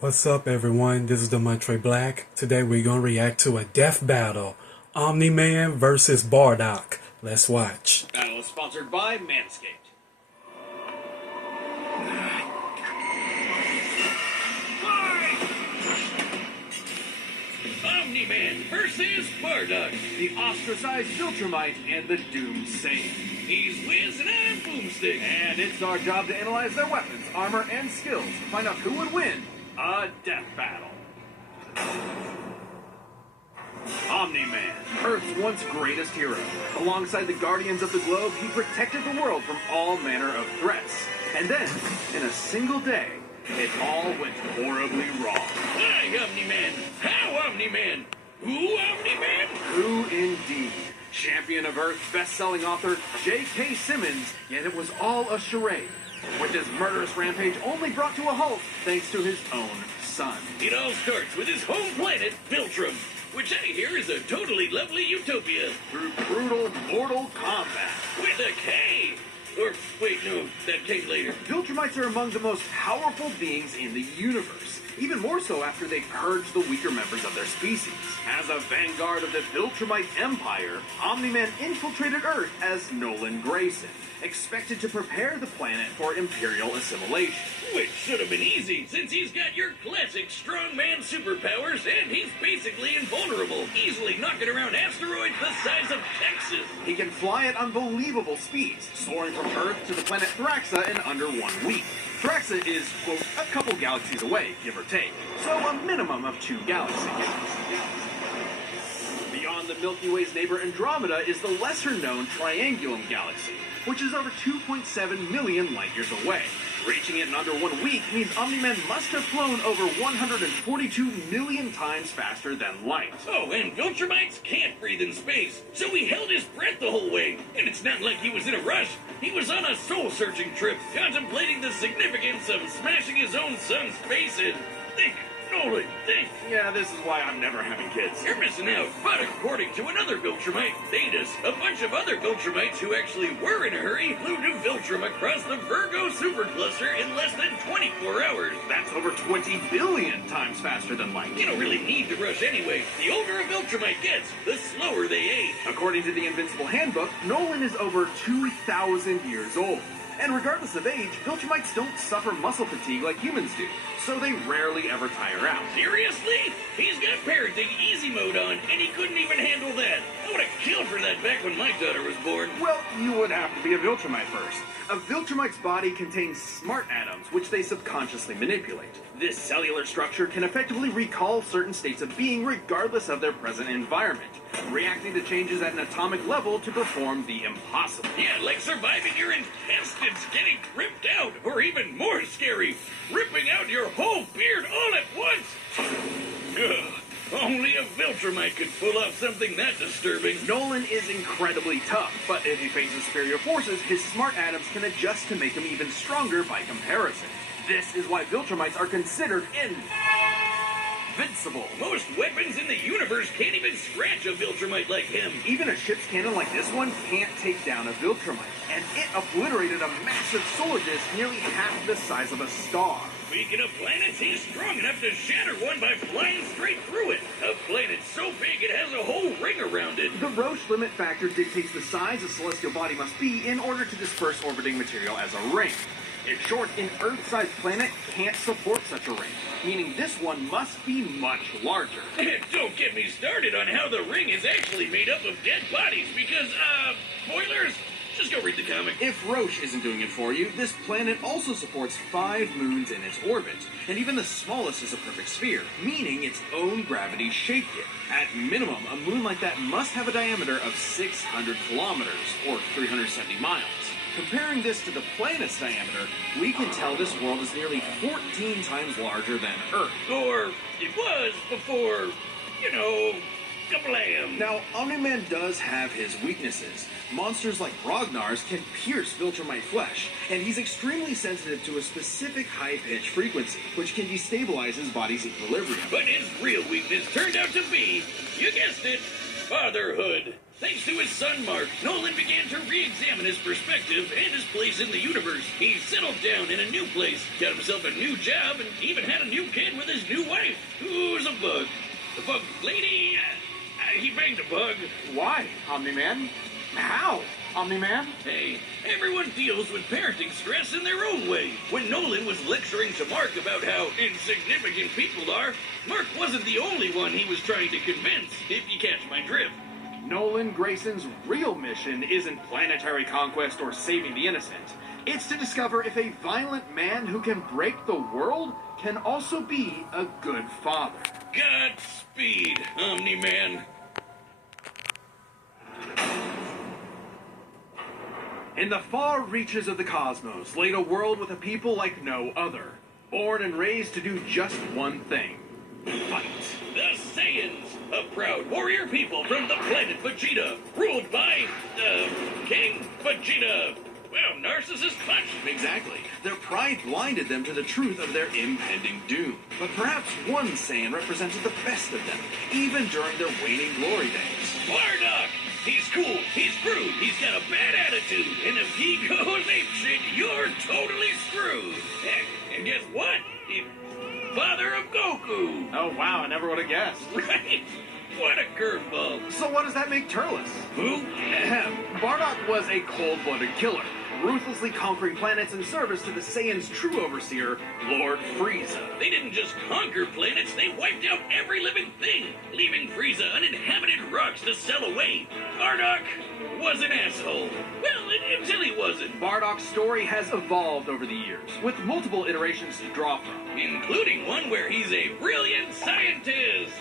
What's up, everyone? This is Demontre Black. Today we're gonna react to a death battle: Omni-Man versus Bardock. Let's watch. Battle is sponsored by Manscaped. Omni-Man versus Bardock, the ostracized Viltrumite and the doomed Saint. He's Wiz and I'm Boomstick, and it's our job to analyze their weapons, armor, and skills to find out who would win a death battle. Omni-Man, Earth's once greatest hero. Alongside the Guardians of the Globe, he protected the world from all manner of threats. And then, in a single day, it all went horribly wrong. Hi, Omni-Man! How, Omni-Man? Who, Omni-Man? Who indeed? Champion of Earth, best-selling author J.K. Simmons, yet it was all a charade, with his murderous rampage only brought to a halt thanks to his own son. It all starts with his home planet, Viltrum, which I hear is a totally lovely utopia. Through brutal, mortal combat. With a K! Or, wait, no, that came later. Viltrumites are among the most powerful beings in the universe, even more so after they purge the weaker members of their species. As a vanguard of the Viltrumite Empire, Omni-Man infiltrated Earth as Nolan Grayson, expected to prepare the planet for Imperial assimilation. Which should have been easy, since he's got your classic strongman superpowers and he's basically invulnerable, easily knocking around asteroids the size of Texas. He can fly at unbelievable speeds, soaring from Earth to the planet Thraxa in under 1 week. Thraxa is, quote, a couple galaxies away, give or take, so a minimum of 2 galaxies. Beyond the Milky Way's neighbor Andromeda is the lesser-known Triangulum Galaxy, which is over 2.7 million light-years away. Reaching it in under 1 week means Omni-Man must have flown over 142 million times faster than light. Oh, and Viltrumites can't breathe in space, so he held his breath the whole way. And it's not like he was in a rush. He was on a soul-searching trip, contemplating the significance of smashing his own son's face in. Think, Nolan, think. Yeah, this is why I'm never having kids. You're missing out. But according to another Viltrumite, Thetis, a bunch of other Viltrumites who actually were in a hurry flew to Viltrum across the Virgo supercluster in less than 24 hours. That's over 20 billion times faster than light. You don't really need to rush anyway. The older a Viltrumite gets, the slower they age. According to the Invincible Handbook, Nolan is over 2,000 years old. And regardless of age, Viltrumites don't suffer muscle fatigue like humans do, so they rarely ever tire out. Seriously? He's got parenting easy mode on, and he couldn't even handle that. I would have killed for that back when my daughter was born. Well, you would have to be a Viltrumite first. A Viltrumite's body contains smart atoms, which they subconsciously manipulate. This cellular structure can effectively recall certain states of being regardless of their present environment, reacting to changes at an atomic level to perform the impossible. Yeah, like surviving your intestines getting ripped out, or even more scary, ripping out your whole beard all at once. Ugh. Only a Viltrumite could pull off something that disturbing. Nolan is incredibly tough, but if he faces superior forces, his smart atoms can adjust to make him even stronger by comparison. This is why Viltrumites are considered invincible. Most weapons in the universe can't even scratch a Viltrumite like him. Even a ship's cannon like this one can't take down a Viltrumite, and it obliterated a massive solar disk nearly half the size of a star. Speaking of planets, he's strong enough to shatter one by flying straight through it. A planet so big it has a whole ring around it. The Roche limit factor dictates the size a celestial body must be in order to disperse orbiting material as a ring. In short, an Earth-sized planet can't support such a ring, meaning this one must be much larger. And don't get me started on how the ring is actually made up of dead bodies, because, spoilers, just go read the comic. If Roche isn't doing it for you, this planet also supports 5 moons in its orbit, and even the smallest is a perfect sphere, meaning its own gravity shaped it. At minimum, a moon like that must have a diameter of 600 kilometers, or 370 miles. Comparing this to the planet's diameter, we can tell this world is nearly 14 times larger than Earth. Or it was before, you know, kablam. Now, Omni-Man does have his weaknesses. Monsters like Grognars can pierce Viltrumite flesh, and he's extremely sensitive to a specific high-pitch frequency, which can destabilize his body's equilibrium. But his real weakness turned out to be, you guessed it, fatherhood. Thanks to his son Mark, Nolan began to re-examine his perspective and his place in the universe. He settled down in a new place, got himself a new job, and even had a new kid with his new wife, who's a bug. The bug lady, he banged a bug. Why, Omni-Man? How, Omni-Man? Hey, everyone deals with parenting stress in their own way. When Nolan was lecturing to Mark about how insignificant people are, Mark wasn't the only one he was trying to convince, if you catch my drift. Nolan Grayson's real mission isn't planetary conquest or saving the innocent. It's to discover if a violent man who can break the world can also be a good father. Godspeed, Omni-Man. In the far reaches of the cosmos laid a world with a people like no other, born and raised to do just one thing: fight. The Saiyans, a proud warrior people from the planet Vegeta, ruled by, King Vegeta. Well, Narcissus Punch. Exactly. Their pride blinded them to the truth of their impending doom. But perhaps one Saiyan represented the best of them, even during their waning glory days. Bardock! He's cool, he's crude, he's got a bad attitude, and if he goes apeshit, you're totally screwed. And guess what? He's father of Goku. Oh wow, I never would have guessed. Right? What a curveball. So what does that make Turles? Who? Ahem. Bardock was a cold-blooded killer, ruthlessly conquering planets in service to the Saiyans' true overseer, Lord Frieza. They didn't just conquer planets, they wiped out every living thing, leaving Frieza uninhabited rocks to sell away. Bardock was an asshole. Well, until he wasn't. Bardock's story has evolved over the years, with multiple iterations to draw from. Including one where he's a brilliant scientist.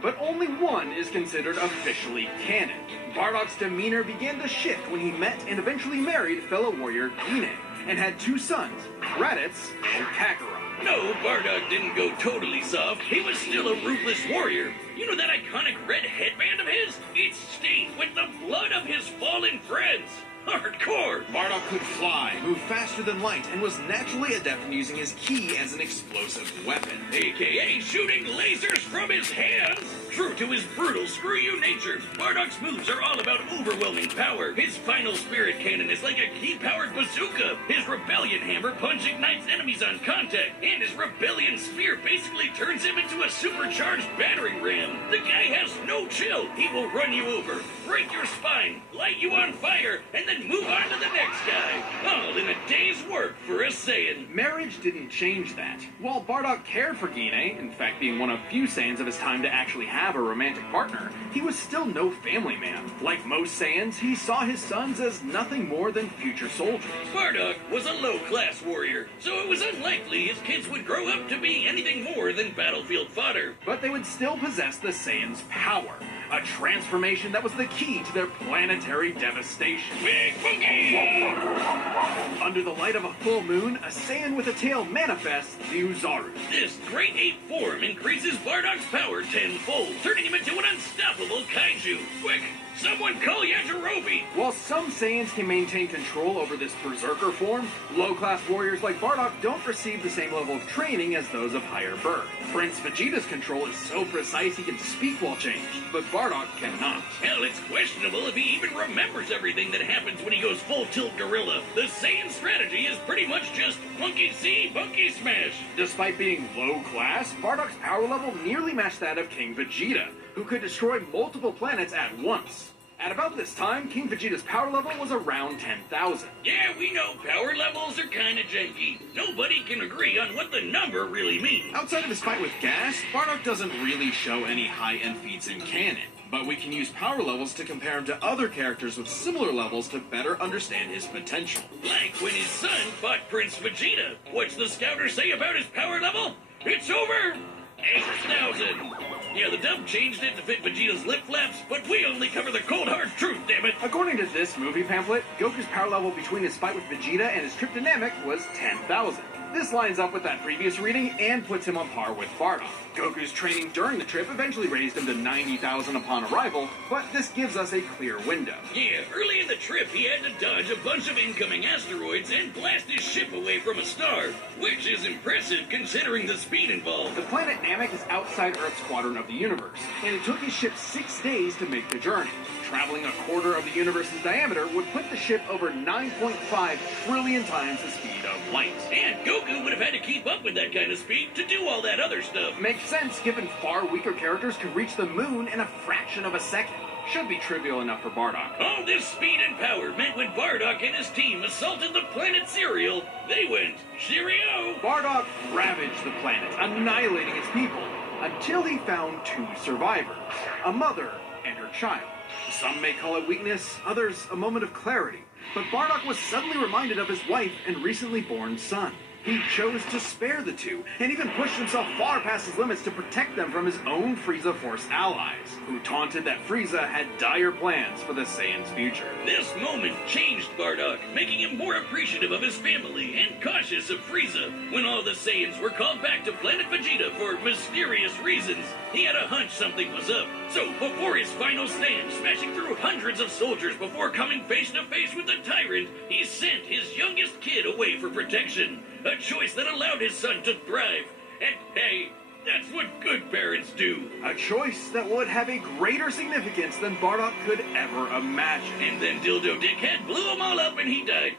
But only one is considered officially canon. Bardock's demeanor began to shift when he met and eventually married fellow warrior Gine, and had two sons, Raditz and Kakarot. No, Bardock didn't go totally soft. He was still a ruthless warrior. You know that iconic red headband of his? It's stained with the blood of his fallen friends. Hardcore! Bardock could fly, move faster than light, and was naturally adept in using his ki as an explosive weapon. AKA shooting lasers from his hands! True to his brutal screw-you nature, Bardock's moves are all about overwhelming power. His final spirit cannon is like a ki-powered bazooka. His rebellion hammer punch ignites enemies on contact, and his rebellion spear basically turns him into a supercharged battering ram. The guy has no chill. He will run you over, break your spine, light you on fire, and then move on to the next guy. All in a day's work for a Saiyan. Marriage didn't change that. While Bardock cared for Gine, in fact being one of few Saiyans of his time to actually have a romantic partner, he was still no family man. Like most Saiyans, he saw his sons as nothing more than future soldiers. Bardock was a low-class warrior, so it was unlikely his kids would grow up to be anything more than battlefield fodder. But they would still possess the Saiyans' power, a transformation that was the key to their planetary devastation. Big Boogie! Under the light of a full moon, a Saiyan with a tail manifests the Uzaru. This great ape form increases Bardock's power tenfold, turning him into an unstoppable kaiju. Quick, someone call Yajirobe! While some Saiyans can maintain control over this berserker form, low-class warriors like Bardock don't receive the same level of training as those of higher birth. Prince Vegeta's control is so precise he can speak while changed, but Bardock cannot. Hell, it's questionable if he even remembers everything that happens when he goes full-tilt gorilla. The Saiyan strategy is pretty much just monkey see, monkey smash. Despite being low-class, Bardock's power level nearly matched that of King Vegeta, who could destroy multiple planets at once. At about this time, King Vegeta's power level was around 10,000. Yeah, we know power levels are kinda janky. Nobody can agree on what the number really means. Outside of his fight with Gas, Bardock doesn't really show any high-end feats in canon, but we can use power levels to compare him to other characters with similar levels to better understand his potential. Like when his son fought Prince Vegeta. What's the scouter say about his power level? It's over 8,000. Yeah, the dub changed it to fit Vegeta's lip flaps, but we only cover the cold hard truth, damn it. According to this movie pamphlet, Goku's power level between his fight with Vegeta and his trip to Namek was 10,000. This lines up with that previous reading and puts him on par with Bardock. Goku's training during the trip eventually raised him to 90,000 upon arrival, but this gives us a clear window. Yeah, early in the trip, he had to dodge a bunch of incoming asteroids and blast his ship away from a star, which is impressive considering the speed involved. The planet Namek is outside Earth's quadrant of the universe, and it took his ship 6 days to make the journey. Traveling a quarter of the universe's diameter would put the ship over 9.5 trillion times the speed of light. And Goku would have had to keep up with that kind of speed to do all that other stuff. Makes sense, given far weaker characters could reach the moon in a fraction of a second. Should be trivial enough for Bardock. All this speed and power meant when Bardock and his team assaulted the planet Cereal, they went, cheerio! Bardock ravaged the planet, annihilating its people, until he found 2 survivors, a mother and her child. Some may call it weakness, others a moment of clarity. But Bardock was suddenly reminded of his wife and recently born son. He chose to spare the 2, and even pushed himself far past his limits to protect them from his own Frieza Force allies, who taunted that Frieza had dire plans for the Saiyans' future. This moment changed Bardock, making him more appreciative of his family and cautious of Frieza. When all the Saiyans were called back to planet Vegeta for mysterious reasons, he had a hunch something was up. So, before his final stand, smashing through hundreds of soldiers before coming face to face with the tyrant, he sent his youngest kid away for protection. A choice that allowed his son to thrive. And hey, that's what good parents do. A choice that would have a greater significance than Bardock could ever imagine. And then Dildo Dickhead blew them all up and he died.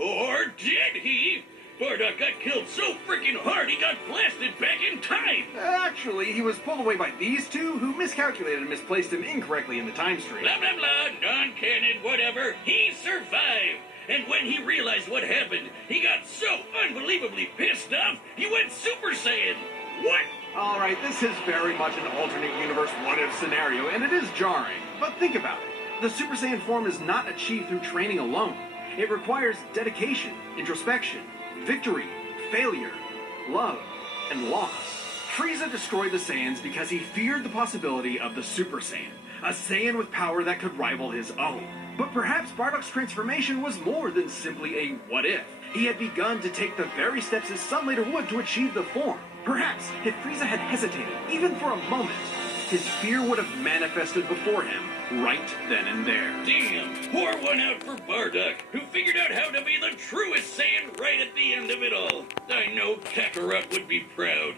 Or did he? Bardock got killed so freaking hard he got blasted back in time. Actually, he was pulled away by these 2 who miscalculated and misplaced him incorrectly in the time stream. Blah, blah, blah, non-canon, whatever. He survived. And when he realized what happened, he got so unbelievably pissed off, he went Super Saiyan. What? Alright, this is very much an alternate universe what-if scenario, and it is jarring. But think about it. The Super Saiyan form is not achieved through training alone. It requires dedication, introspection, victory, failure, love, and loss. Frieza destroyed the Saiyans because he feared the possibility of the Super Saiyan, a Saiyan with power that could rival his own. But perhaps Bardock's transformation was more than simply a what-if. He had begun to take the very steps his son later would to achieve the form. Perhaps, if Frieza had hesitated, even for a moment, his fear would have manifested before him, right then and there. Damn, pour one out for Bardock, who figured out how to be the truest Saiyan right at the end of it all. I know Kakarot would be proud.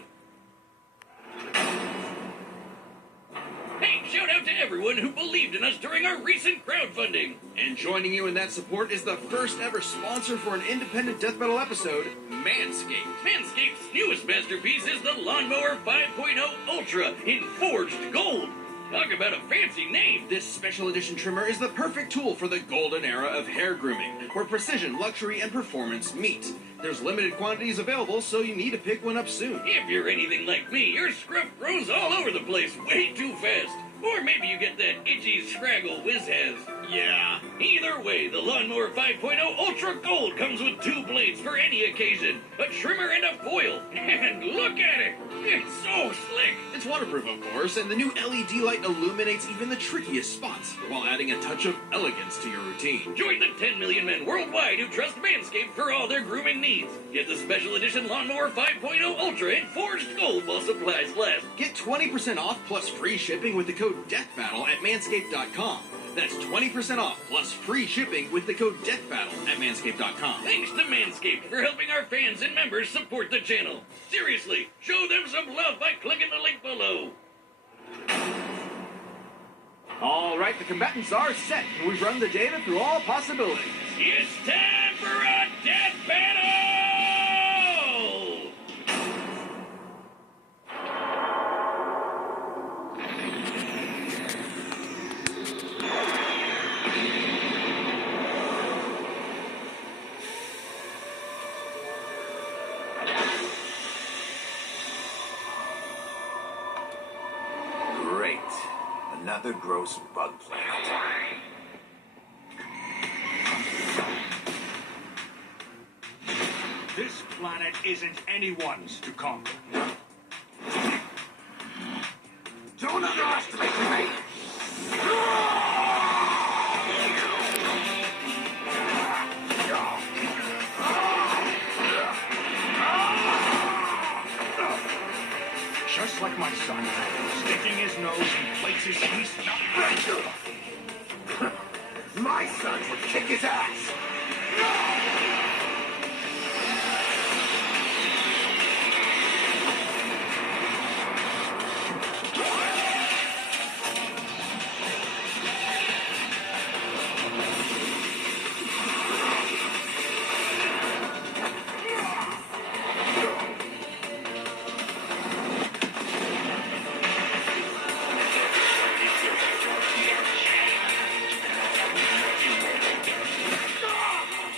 Hey, shout out to everyone who believed in us during our recent crowdfunding. And joining you in that support is the first ever sponsor for an independent death metal episode, Manscaped. Manscaped's newest masterpiece is the Lawnmower 5.0 Ultra in forged gold. Talk about a fancy name. This special edition trimmer is the perfect tool for the golden era of hair grooming, where precision, luxury, and performance meet. There's limited quantities available, so you need to pick one up soon. If you're anything like me, your scruff grows all over the place way too fast. Or maybe you get that itchy scraggle Wiz has. Yeah. Either way, the Lawnmower 5.0 Ultra Gold comes with 2 blades for any occasion, a trimmer and a foil. And look at it! It's so slick! It's waterproof, of course, and the new LED light illuminates even the trickiest spots, while adding a touch of elegance to your routine. Join the 10 million men worldwide who trust Manscaped for all their grooming needs. Get the special edition Lawnmower 5.0 Ultra in forged gold while supplies last. Get 20% off plus free shipping with the code DEATHBATTLE at manscaped.com. That's 20% off plus free shipping with the code DEATHBATTLE at manscaped.com. Thanks to Manscaped for helping our fans and members support the channel. Seriously, show them some love by clicking the link below. All right, the combatants are set, and we've run the data through all possibilities. It's time for a death battle! Great. Another gross bug planet. This planet isn't anyone's to conquer. Don't underestimate me! like my son, sticking his nose in places he's not been to. My son would kick his ass.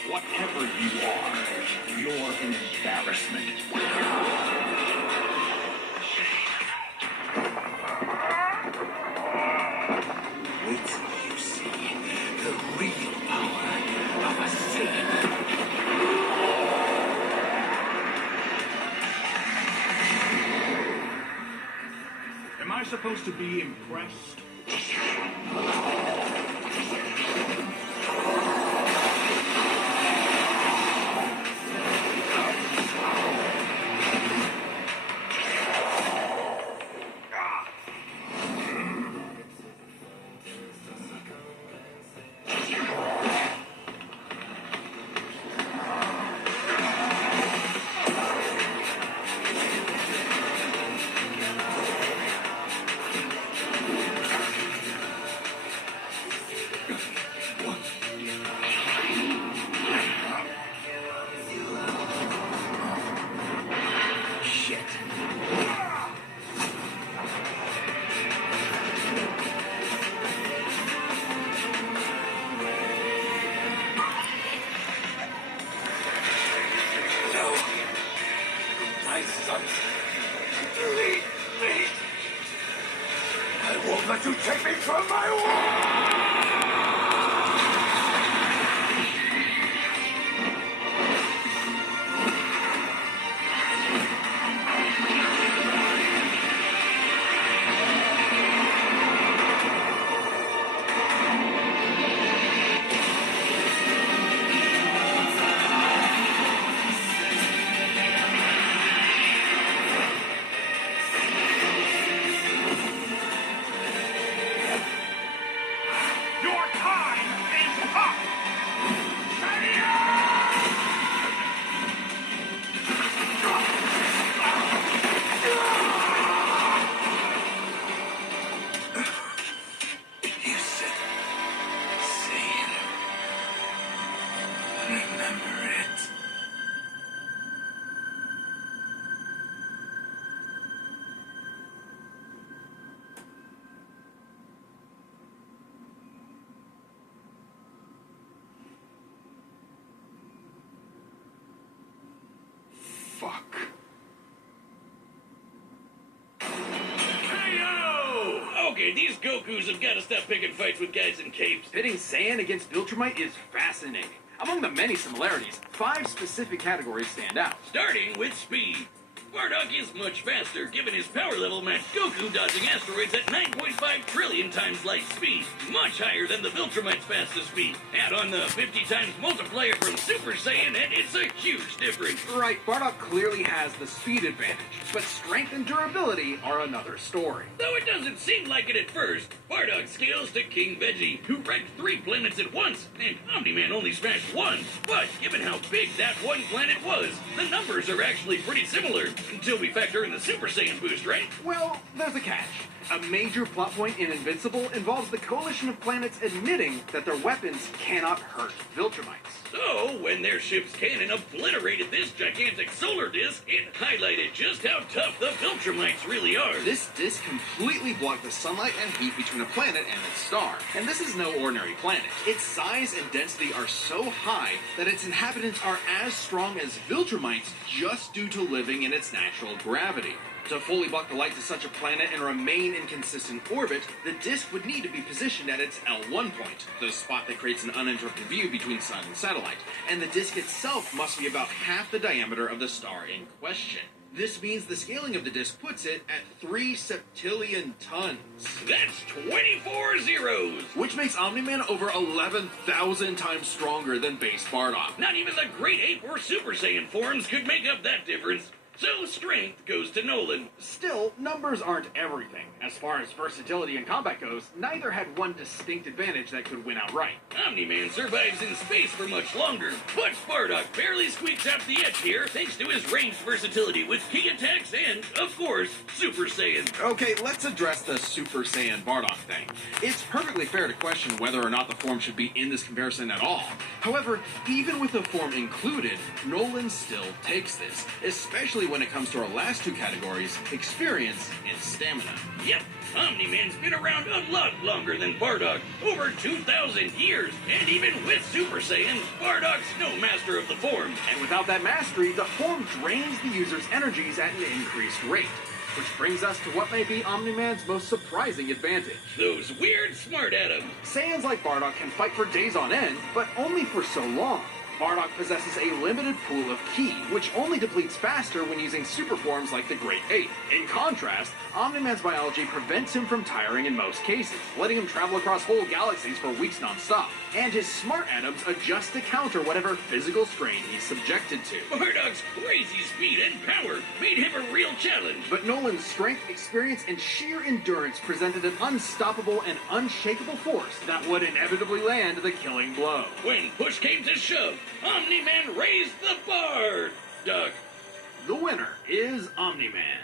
Whatever you are, you're an embarrassment. Wait till you see the real power of a Saiyan. Am I supposed to be impressed? Shit. No. My sons. Leave me. I won't let you take me from my wall. Your time is up! You said Saiyan. Remember it. Fuck. KO! Okay, these Gokus have got to stop picking fights with guys in capes. Pitting Saiyan against Viltrumite is fascinating. Among the many similarities, 5 specific categories stand out. Starting with speed. Bardock is much faster, given his power level matched Goku dodging asteroids at 9.5 trillion times light speed, much higher than the Viltrumite's fastest speed. Add on the 50 times multiplier from Super Saiyan, and it's a huge difference. Right, Bardock clearly has the speed advantage, but strength and durability are another story. Though it doesn't seem like it at first, Bardock scales to King Veggie, who wrecked 3 planets at once, and Omni-Man only smashed 1. But given how big that one planet was, the numbers are actually pretty similar. Until we factor in the Super Saiyan boost, right? Well, there's a catch. A major plot point in Invincible involves the coalition of planets admitting that their weapons cannot hurt Viltrumites. So, when their ship's cannon obliterated this gigantic solar disk, it highlighted just how tough the Viltrumites really are. This disk completely blocked the sunlight and heat between a planet and its star. And this is no ordinary planet. Its size and density are so high that its inhabitants are as strong as Viltrumites just due to living in its natural gravity. To fully block the light to such a planet and remain in consistent orbit, the disk would need to be positioned at its L1 point, the spot that creates an uninterrupted view between sun and satellite, and the disk itself must be about half the diameter of the star in question. This means the scaling of the disk puts it at 3 septillion tons. That's 24 zeros! Which makes Omni-Man over 11,000 times stronger than base Bardock. Not even the Great Ape or Super Saiyan forms could make up that difference. So strength goes to Nolan. Still, numbers aren't everything. As far as versatility in combat goes, neither had one distinct advantage that could win outright. Omni-Man survives in space for much longer, but Bardock barely squeaks out the edge here thanks to his ranged versatility with key attacks and, of course, Super Saiyan. Okay, let's address the Super Saiyan Bardock thing. It's perfectly fair to question whether or not the form should be in this comparison at all. However, even with the form included, Nolan still takes this, especially when it comes to our last two categories, experience and stamina. Yep, Omni-Man's been around a lot longer than Bardock, over 2,000 years, and even with Super Saiyan, Bardock's no master of the form. And without that mastery, the form drains the user's energies at an increased rate. Which brings us to what may be Omni-Man's most surprising advantage. Those weird smart atoms. Saiyans like Bardock can fight for days on end, but only for so long. Bardock possesses a limited pool of ki, which only depletes faster when using super forms like the Great Ape. In contrast, Omni-Man's biology prevents him from tiring in most cases, letting him travel across whole galaxies for weeks non-stop. And his smart atoms adjust to counter whatever physical strain he's subjected to. Bardock's crazy speed and power made him a real challenge. But Nolan's strength, experience, and sheer endurance presented an unstoppable and unshakable force that would inevitably land the killing blow. When push came to shove, Omni-Man raised the bar. Duck. The winner is Omni-Man.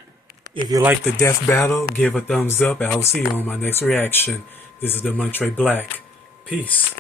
If you like the death battle, give a thumbs up. I'll see you on my next reaction. This is the Montre Black. Peace.